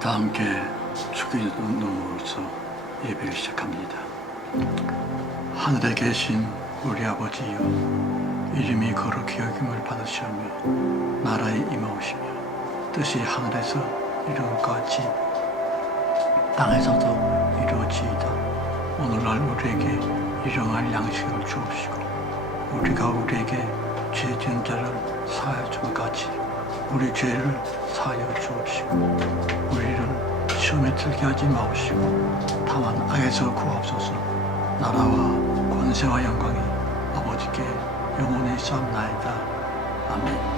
다 함께 눈물로서 예배를 시작합니다. 하늘에 계신 우리 아버지여 이름이 거룩히 여김을 받으시오며 나라에 임하오시며 뜻이 하늘에서 이룬 것 같이 땅에서도 이루어지이다. 오늘날 우리에게 일용할 양식을 주옵시고 우리가 우리에게 죄 지은 자를 사하여 준 같이 우리 죄를 사하여 주옵시고 우리를 시험에 들게 하지 마옵시고 다만 악에서 구하옵소서. 나라와 권세와 영광이 아버지께 영원히 쌓나이다. 아멘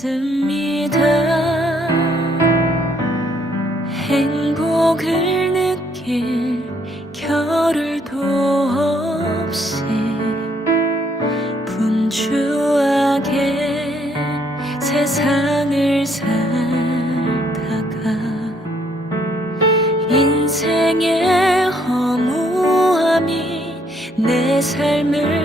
찾습니다. 행복을 느낄 겨를도 없이 분주하게 세상을 살다가 인생의 허무함이 내 삶을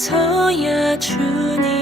서야 주님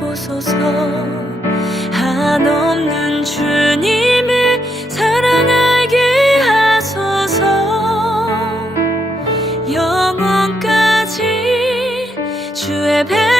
보소서. 한없는 주님을 사랑하게 하소서. 영원까지 주의 백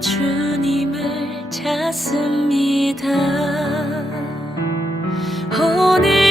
주님을 찾습니다. 오늘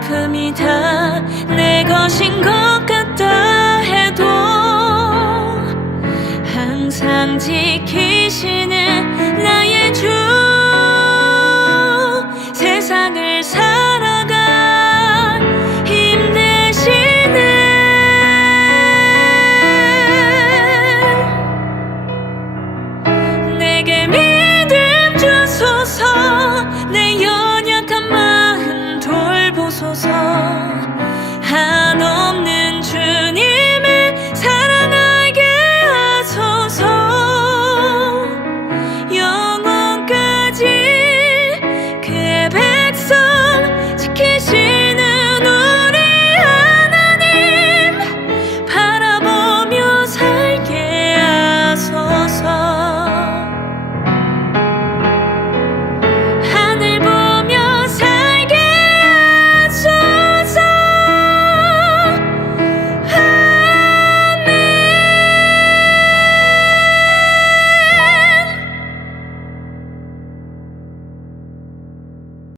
아픔이 다 내 것인 것 같다 해도 항상 지키시는